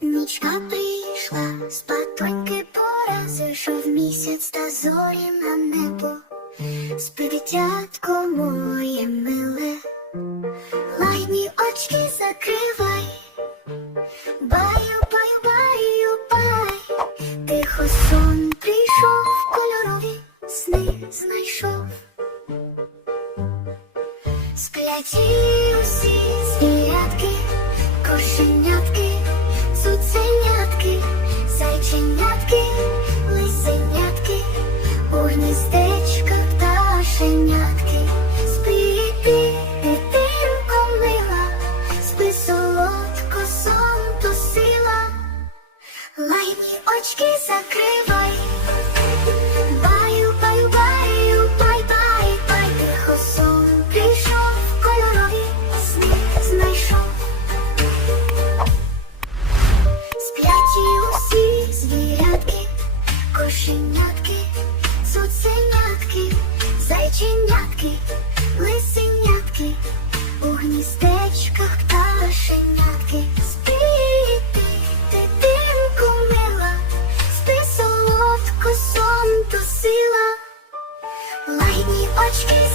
Нічка прийшла, спатоньки пора, зійшов місяць та зорі на небо. Спи, дитятко моє миле, лайні очки закривай. Баю, баю, баю, бай, тихо сон прийшов, кольорові сни знайшов. Скляті усі звірятки, лайні очки закривай. Баю, баю, баю, бай, бай, бай, тихо сон прийшов, кольорові сни знайшов. Сплять і усі звірятки, кошенятки, цуценятки, зайченятки, лисенятки, у гніздечках touch